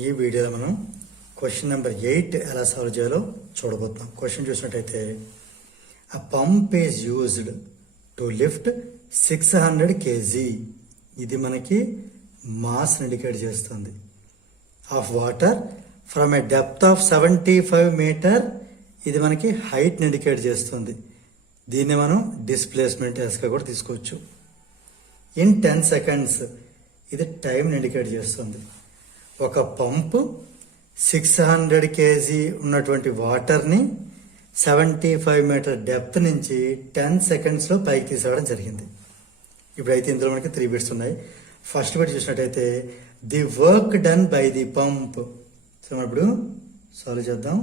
ఈ వీడియోలో మనం క్వశ్చన్ నెంబర్ 8 ఎలా సాల్వ్ చేయాలో చూడబోతున్నాం. క్వశ్చన్ చూసినట్టయితే a pump is used to lift 600 kg. ఇది మనకి మాస్ ఇండికేట్ చేస్తుంది. Of water from a depth of 75 metre. ఇది మనకి హైట్ ఇండికేట్ చేస్తుంది. దీన్ని మనం డిస్ప్లేస్మెంట్ ఎస్గా కూడా తీసుకోవచ్చు. ఇన్ 10 seconds ఇది టైం ఇండికేట్ చేస్తుంది. ఒక పంపు 600 kg ఉన్నటువంటి వాటర్ని 75 మీటర్ డెప్త్ నుంచి 10 secondsలో పైకి తీసుకురావడం జరిగింది. ఇప్పుడైతే ఇందులో మనకి 3 బిట్స్ ఉన్నాయి. ఫస్ట్ బిట్ చూసినట్టయితే the work done by the pump. So మనం ఇప్పుడు సాల్వ్ చేద్దాం.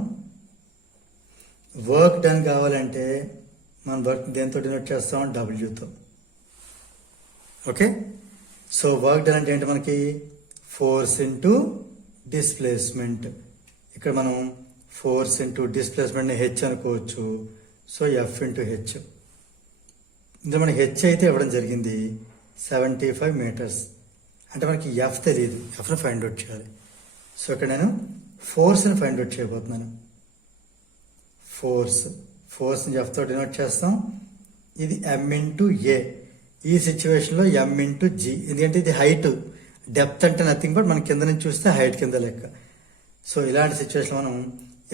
వర్క్ డన్ కావాలంటే మనం వర్క్ దేంతో డినోట్ చేస్తాం? డబ్ల్యూతో. ఓకే, సో వర్క్ డన్ అంటే ఏంటి? మనకి ఫోర్స్ ఇంటూ డిస్ప్లేస్మెంట్. ఇక్కడ మనం ఫోర్స్ ఇంటూ డిస్ప్లేస్మెంట్ని హెచ్ అనుకోవచ్చు. So F into H. ఇందులో మనకి హెచ్ అయితే ఇవ్వడం జరిగింది 75 meters. అంటే మనకి ఎఫ్ తెలియదు, ఎఫ్ని ఫైండ్ అవుట్ చేయాలి. సో ఇక్కడ నేను ఫోర్స్ని ఫైండ్ అవుట్ చేయబోతున్నాను. ఫోర్స్ని ఎఫ్తో డినోట్ చేస్తాం. ఇది ఎం ఇంటూ ఏ. ఈ సిచ్యువేషన్లో ఎం ఇంటూ జీ, ఎందుకంటే ఇది హైట్. డెప్త్ అంటే నథింగ్ బట్ మన కింద నుంచి చూస్తే హైట్ కింద లెక్క. సో ఇలాంటి సిచ్యువేషన్ మనం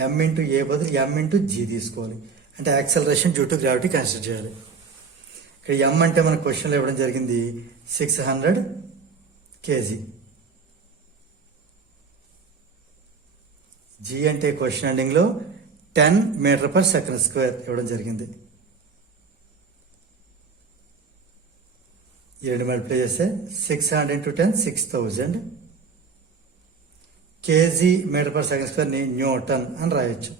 ఎం ఇంటూ ఏ బదులు ఎం ఇంటూ జీ తీసుకోవాలి. అంటే acceleration due to gravity consider చేయాలి. ఇక్కడ ఎం అంటే మన క్వశ్చన్లో ఇవ్వడం జరిగింది 600 kg. జీ అంటే క్వశ్చన్ ఎండింగ్లో 10 meter/s² ఇవ్వడం జరిగింది. ఈ రెండు మల్టిప్లై చేస్తే 600 into 10 6000 kg meter/s² ని న్యూటన్ అని రాయొచ్చు.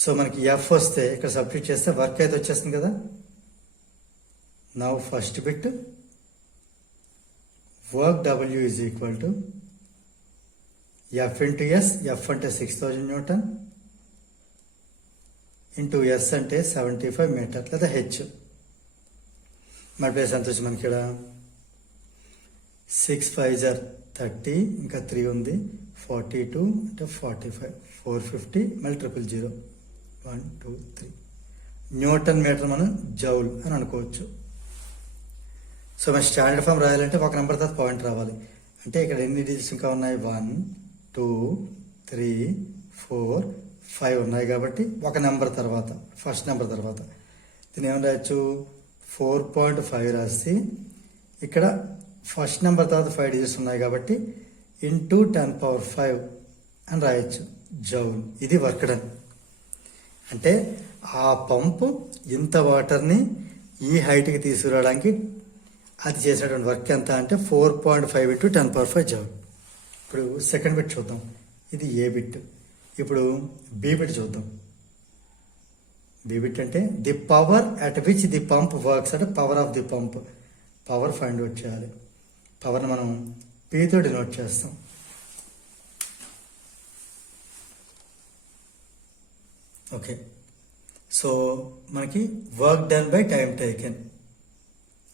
సో మనకి ఎఫ్ వస్తే ఇక్కడ సబ్స్టిట్యూట్ చేస్తే వర్క్ అయితే వచ్చేస్తుంది కదా. Now first bit work W is equal to F into S. F అంటే 6000 న్యూటన్ ఇంటూ ఎస్ అంటే 75 మీటర్ లేదా హెచ్. మల్టిప్లై ఎంత వచ్చి మనకి ఇక్కడ 6 5 30, ఇంకా 3 ఉంది, 42 అంటే 45, 450 మళ్ళీ 000 1 2 3 న్యూటన్ మీటర్ మనం జౌల్ అని అనుకోవచ్చు. సో మన స్టాండర్డ్ ఫామ్ రాయాలంటే ఒక నెంబర్ తర్వాత పాయింట్ రావాలి. అంటే ఇక్కడ ఎన్ని డిజిట్స్ ఇంకా ఉన్నాయి? 1 2 3 4 5 ఉన్నాయి కాబట్టి ఒక నెంబర్ తర్వాత, ఫస్ట్ నెంబర్ తర్వాత దీన్ని ఏమని రాయొచ్చు? 4.5 రాసి ఇక్కడ ఫస్ట్ నెంబర్ తర్వాత 5 డిజిట్స్ ఉన్నాయి కాబట్టి ఇంటూ 10⁵ అని రాయొచ్చు జౌల్. ఇది వర్క్ డన్. అంటే ఆ పంపు ఇంత వాటర్ని ఈ హైట్కి తీసుకురావడానికి అది చేసినటువంటి వర్క్ ఎంత అంటే 4.5 into 10⁵ జౌల్. ఇప్పుడు సెకండ్ బిట్ చూద్దాం. ఇది ఏ బిట్. ఇప్పుడు బి బిట్ చూద్దాం. బి బిట్ అంటే the power at which the pump works, అంటే power of the pump. Power find out చేయాలి. పవర్ని మనం పీతో డినోట్ చేస్తాం. ఓకే, సో మనకి work done by time taken.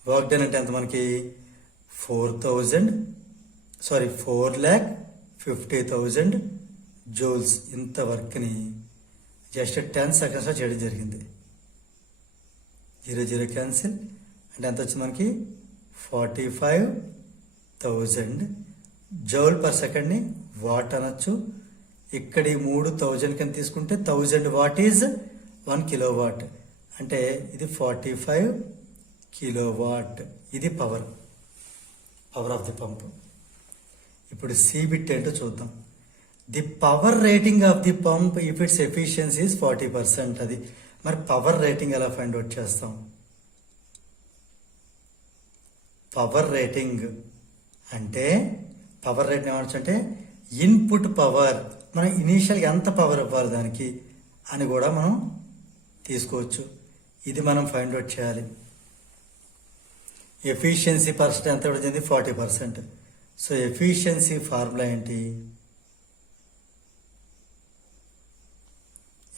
Work done అంటే ఎంత? మనకి 4,50,000 జూల్స్. ఇంత వర్క్ని జస్ట్ 10 secondsలో చేయడం జరిగింది. 0 క్యాన్సిల్ అంటే ఎంత వచ్చింది మనకి? 45,000 జౌల్ పర్ సెకండ్ని వాట్ అనొచ్చు. ఇక్కడ ఈ 3,000 కింద తీసుకుంటే 1000 వాట్ ఈజ్ 1 kilowatt. అంటే ఇది 45 kilowatt. ఇది పవర్ ఆఫ్ ది పంప్. ఇప్పుడు సి బిట్ ఏంటో చూద్దాం. The power rating of the pump if it's efficiency is 40%. అది మరి పవర్ రేటింగ్ ఎలా ఫైండ్ అవుట్ చేస్తాం? పవర్ రేటింగ్ అంటే పవర్ రేటింగ్ ఏమనొచ్చు అంటే ఇన్పుట్ పవర్. మనం ఇనీషియల్గా ఎంత పవర్ ఇవ్వాలి దానికి అని కూడా మనం తీసుకోవచ్చు. ఇది మనం ఫైండ్ అవుట్ చేయాలి. ఎఫిషియన్సీ పర్సెంట్ ఎంత వచ్చింది? 40%. సో ఎఫిషియన్సీ ఫార్ములా ఏంటి?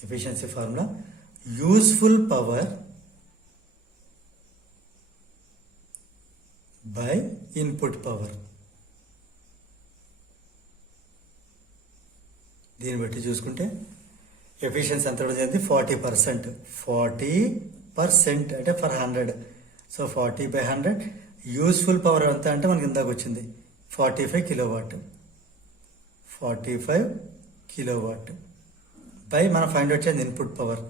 Efficiency formula useful power by input power. దీన్ని బట్టి చూసుకుంటే ఎఫిషియన్సీ ఎంత వచ్చింది 40%. 40% అంటే ఫర్ 100. సో 40/100. యూస్ఫుల్ పవర్ ఎంత అంటే మనకి ఇందాక వచ్చింది 45 కిలోవాట్. 45 కిలోవాట్ బై మనం ఫైండ్ అవుట్ చేయాలి ఇన్పుట్ పవర్.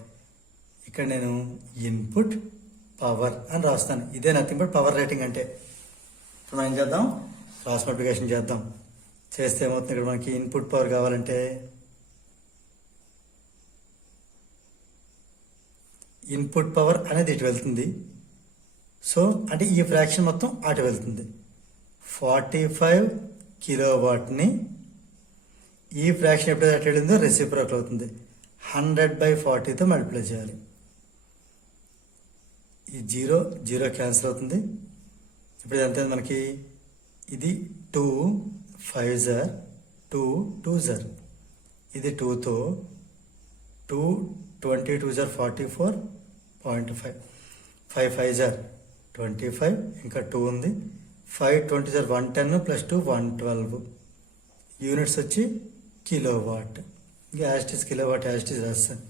ఇక్కడ నేను ఇన్పుట్ పవర్ అని రాస్తాను. ఇదే నథింగ్ బట్ పవర్ రేటింగ్ అంటే. ఇప్పుడు మనం ఏం చేద్దాం, క్రాస్ మల్టిప్లికేషన్ చేద్దాం. చేస్తే ఏమవుతుంది, ఇక్కడ మనకి ఇన్పుట్ పవర్ కావాలంటే ఇన్పుట్ పవర్ అనేది ఇటు వెళ్తుంది. సో అంటే ఈ ఫ్రాక్షన్ మొత్తం అటు వెళ్తుంది. 45 కిలోవాట్ని ఈ ఫ్రాక్షన్ ఎప్పుడైతే అటు వెళ్ళిందో రెసిప్రోకల్ అవుతుంది. 100/40తో మల్టిప్లై చేయాలి. ఈ 0 క్యాన్సిల్ అవుతుంది. ఇప్పుడు ఎంత మనకి, ఇది 2 5 జర్ 2 2 జర్, ఇది 2తో 2 22 జర్ 44.5, 5 5 జర్ 25, ఇంకా 2 ఉంది. 5 20 జర్ 110 ప్లస్ 2 112. యూనిట్స్ వచ్చి కిలోవాట్. ఇంకా యాస్టిస్ కిలోవాట్ యాస్టిస్ రాస్తాను.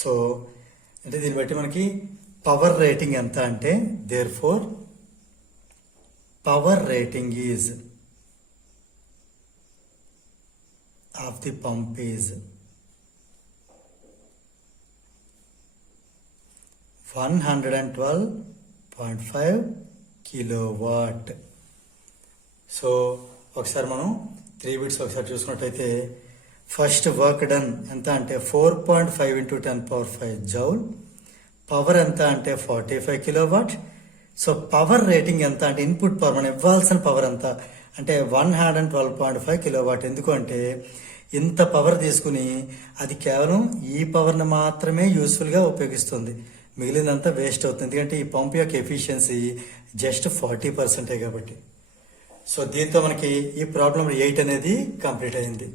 సో అంటే దీన్ని బట్టి మనకి పవర్ రేటింగ్ ఎంత అంటే, therefore power rating is of the pump is 112.5 kilowatt. So ఒకసారి మనం 3 బిట్స్ ఒకసారి చూసుకున్నట్టయితే, ఫస్ట్ వర్క్ డన్ ఎంత అంటే 4.5 × 10⁵ జౌల్. పవర్ ఎంత అంటే 45 కిలోవాట్. సో పవర్ రేటింగ్ ఎంత అంటే, ఇన్పుట్ పవర్ మనం ఇవ్వాల్సిన పవర్ ఎంత అంటే 112.5 కిలోవాట్. ఎందుకు అంటే ఇంత పవర్ తీసుకుని అది కేవలం ఈ పవర్ని మాత్రమే యూస్ఫుల్గా ఉపయోగిస్తుంది, మిగిలినంతా వేస్ట్ అవుతుంది. ఎందుకంటే ఈ పంప్ యొక్క ఎఫిషియన్సీ జస్ట్ 40% కాబట్టి. సో దీంతో మనకి ఈ ప్రాబ్లం 8 అనేది కంప్లీట్ అయింది.